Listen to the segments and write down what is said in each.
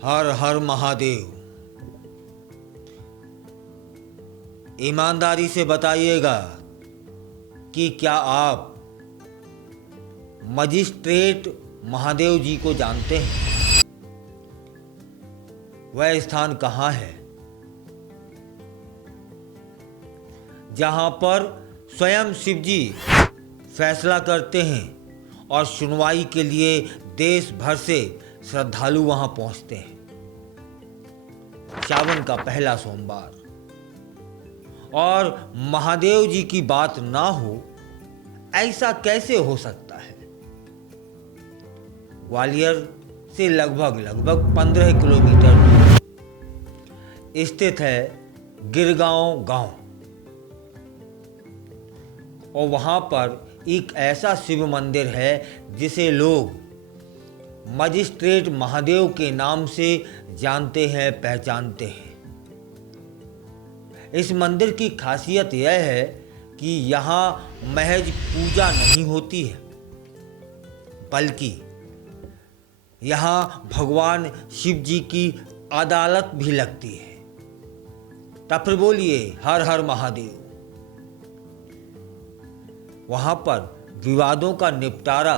हर हर महादेव। ईमानदारी से बताइएगा कि क्या आप मजिस्ट्रेट महादेव जी को जानते हैं? वह स्थान कहाँ है जहाँ पर स्वयं शिव जी फैसला करते हैं और सुनवाई के लिए देश भर से श्रद्धालु वहां पहुंचते हैं? सावन का पहला सोमवार और महादेव जी की बात ना हो, ऐसा कैसे हो सकता है? ग्वालियर से लगभग 15 किलोमीटर दूर स्थित है गिरगांव गांव, और वहां पर एक ऐसा शिव मंदिर है जिसे लोग मजिस्ट्रेट महादेव के नाम से जानते हैं, पहचानते हैं। इस मंदिर की खासियत यह है कि यहाँ महज पूजा नहीं होती है, बल्कि यहाँ भगवान शिव जी की अदालत भी लगती है। तब फिर बोलिए हर हर महादेव। वहाँ पर विवादों का निपटारा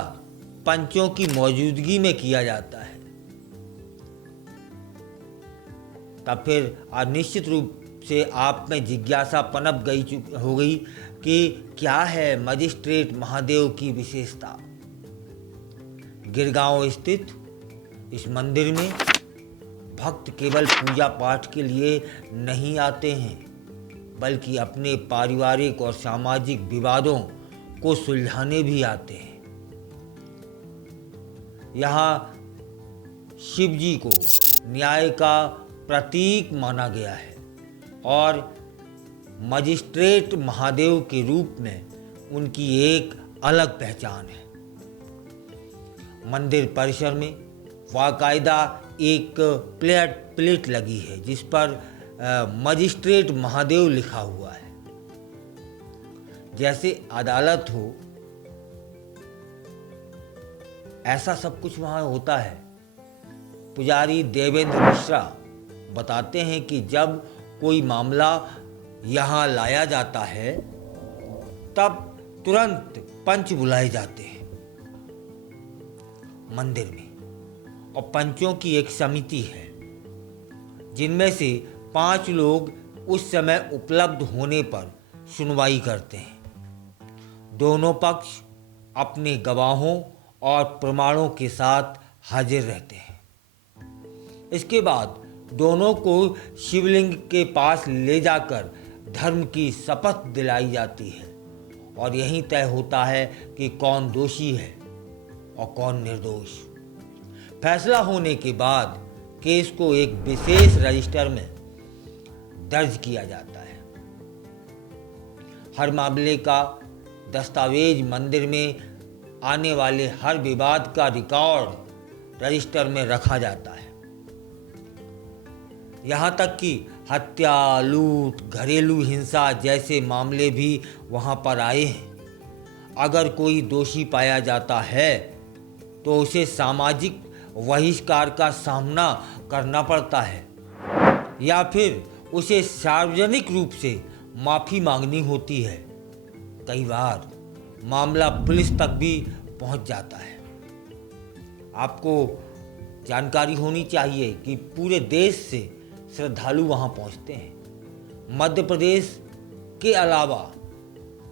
पंचों की मौजूदगी में किया जाता है। तब फिर निश्चित रूप से आप में जिज्ञासा पनप हो गई कि क्या है मजिस्ट्रेट महादेव की विशेषता। गिरगांव स्थित इस मंदिर में भक्त केवल पूजा पाठ के लिए नहीं आते हैं, बल्कि अपने पारिवारिक और सामाजिक विवादों को सुलझाने भी आते हैं। यहाँ शिव जी को न्याय का प्रतीक माना गया है और मजिस्ट्रेट महादेव के रूप में उनकी एक अलग पहचान है। मंदिर परिसर में बाकायदा एक प्लेट लगी है जिस पर मजिस्ट्रेट महादेव लिखा हुआ है। जैसे अदालत हो, ऐसा सब कुछ वहाँ होता है। पुजारी देवेंद्र मिश्रा बताते हैं कि जब कोई मामला यहाँ लाया जाता है तब तुरंत पंच बुलाए जाते हैं मंदिर में, और पंचों की एक समिति है जिनमें से 5 लोग उस समय उपलब्ध होने पर सुनवाई करते हैं। दोनों पक्ष अपने गवाहों और प्रमाणों के साथ हाजिर रहते हैं। इसके बाद दोनों को शिवलिंग के पास ले जाकर धर्म की शपथ दिलाई जाती है और यहीं तय होता है कि कौन दोषी है और कौन निर्दोष। फैसला होने के बाद केस को एक विशेष रजिस्टर में दर्ज किया जाता है। हर मामले का दस्तावेज मंदिर में आने वाले हर विवाद का रिकॉर्ड रजिस्टर में रखा जाता है। यहाँ तक कि हत्या, लूट, घरेलू हिंसा जैसे मामले भी वहाँ पर आए हैं। अगर कोई दोषी पाया जाता है तो उसे सामाजिक बहिष्कार का सामना करना पड़ता है या फिर उसे सार्वजनिक रूप से माफ़ी मांगनी होती है। कई बार मामला पुलिस तक भी पहुंच जाता है। आपको जानकारी होनी चाहिए कि पूरे देश से श्रद्धालु वहां पहुंचते हैं। मध्य प्रदेश के अलावा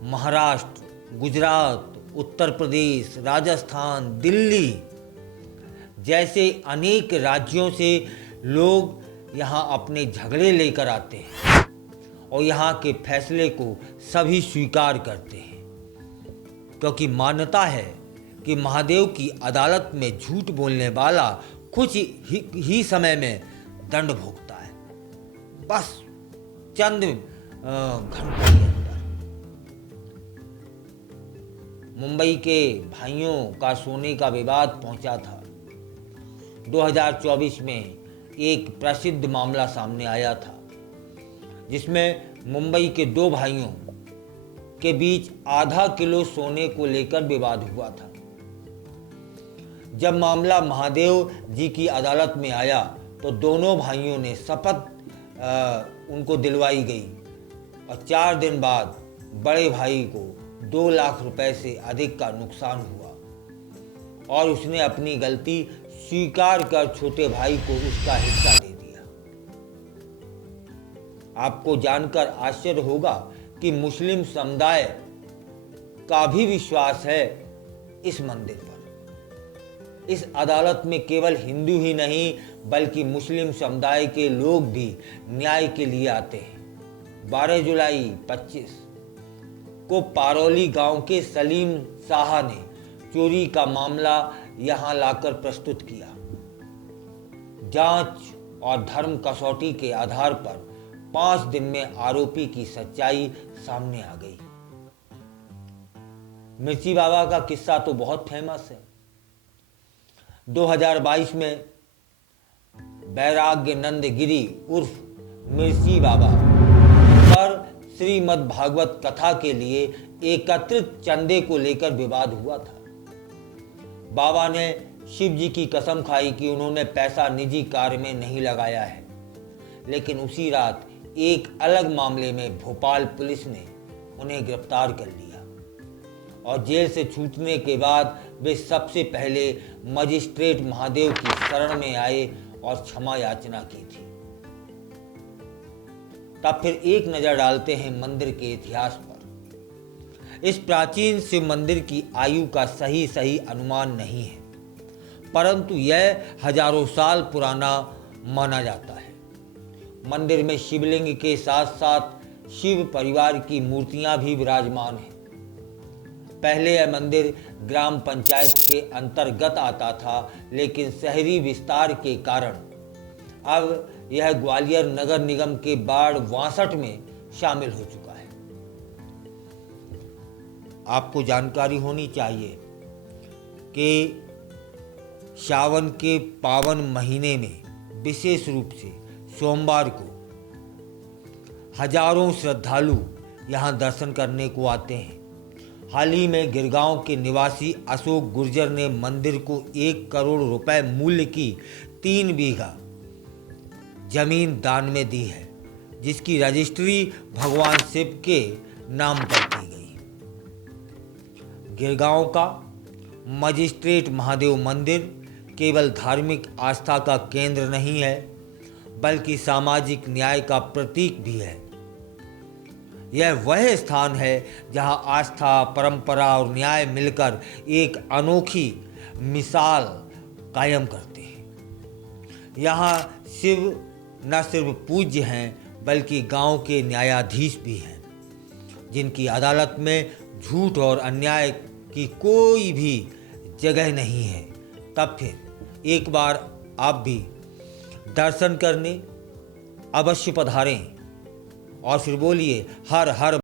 महाराष्ट्र, गुजरात, उत्तर प्रदेश, राजस्थान, दिल्ली जैसे अनेक राज्यों से लोग यहाँ अपने झगड़े लेकर आते हैं और यहाँ के फैसले को सभी स्वीकार करते हैं, क्योंकि मान्यता है कि महादेव की अदालत में झूठ बोलने वाला कुछ ही समय में दंड भोगता है, बस चंद घंटों के अंदर। मुंबई के भाइयों का सोने का विवाद पहुंचा था। 2024 में एक प्रसिद्ध मामला सामने आया था जिसमें मुंबई के 2 भाइयों के बीच आधा किलो सोने को लेकर विवाद हुआ था। जब मामला महादेव जी की अदालत में आया तो दोनों भाइयों ने शपथ उनको दिलवाई गई और 4 दिन बाद बड़े भाई को 2 लाख रुपए से अधिक का नुकसान हुआ और उसने अपनी गलती स्वीकार कर छोटे भाई को उसका हिस्सा दे दिया। आपको जानकर आश्चर्य होगा कि मुस्लिम समुदाय का भी विश्वास है इस मंदिर पर। इस अदालत में केवल हिंदू ही नहीं बल्कि मुस्लिम समुदाय के लोग भी न्याय के लिए आते हैं। 12 जुलाई 25 को पारौली गांव के सलीम शाह ने चोरी का मामला यहां लाकर प्रस्तुत किया। जांच और धर्म कसौटी के आधार पर 5 दिन में आरोपी की सच्चाई सामने आ गई। मिर्ची बाबा का किस्सा तो बहुत फेमस है। 2022 में वैराग्य नंद गिरी उर्फ मिर्ची बाबा पर श्रीमद् भागवत कथा के लिए एकत्रित चंदे को लेकर विवाद हुआ था। बाबा ने शिव जी की कसम खाई कि उन्होंने पैसा निजी कार्य में नहीं लगाया है, लेकिन उसी रात एक अलग मामले में भोपाल पुलिस ने उन्हें गिरफ्तार कर लिया और जेल से छूटने के बाद वे सबसे पहले मजिस्ट्रेट महादेव की शरण में आए और क्षमा याचना की थी। तब फिर एक नजर डालते हैं मंदिर के इतिहास पर। इस प्राचीन शिव मंदिर की आयु का सही अनुमान नहीं है, परंतु यह हजारों साल पुराना माना जाता है। मंदिर में शिवलिंग के साथ साथ शिव परिवार की मूर्तियां भी विराजमान हैं। पहले यह मंदिर ग्राम पंचायत के अंतर्गत आता था, लेकिन शहरी विस्तार के कारण अब यह ग्वालियर नगर निगम के वार्ड 62 में शामिल हो चुका है। आपको जानकारी होनी चाहिए कि सावन के पावन महीने में विशेष रूप से सोमवार को हजारों श्रद्धालु यहां दर्शन करने को आते हैं। हाल ही में गिरगांव के निवासी अशोक गुर्जर ने मंदिर को 1 करोड़ रुपए मूल्य की 3 बीघा जमीन दान में दी है, जिसकी रजिस्ट्री भगवान शिव के नाम पर की गई। गिरगांव का मजिस्ट्रेट महादेव मंदिर केवल धार्मिक आस्था का केंद्र नहीं है, बल्कि सामाजिक न्याय का प्रतीक भी है। यह वह स्थान है जहां आस्था, परंपरा और न्याय मिलकर एक अनोखी मिसाल कायम करते हैं। यहाँ शिव न सिर्फ पूज्य हैं बल्कि गांव के न्यायाधीश भी हैं, जिनकी अदालत में झूठ और अन्याय की कोई भी जगह नहीं है। तब फिर एक बार आप भी दर्शन करने अवश्य पधारें और फिर बोलिए हर हर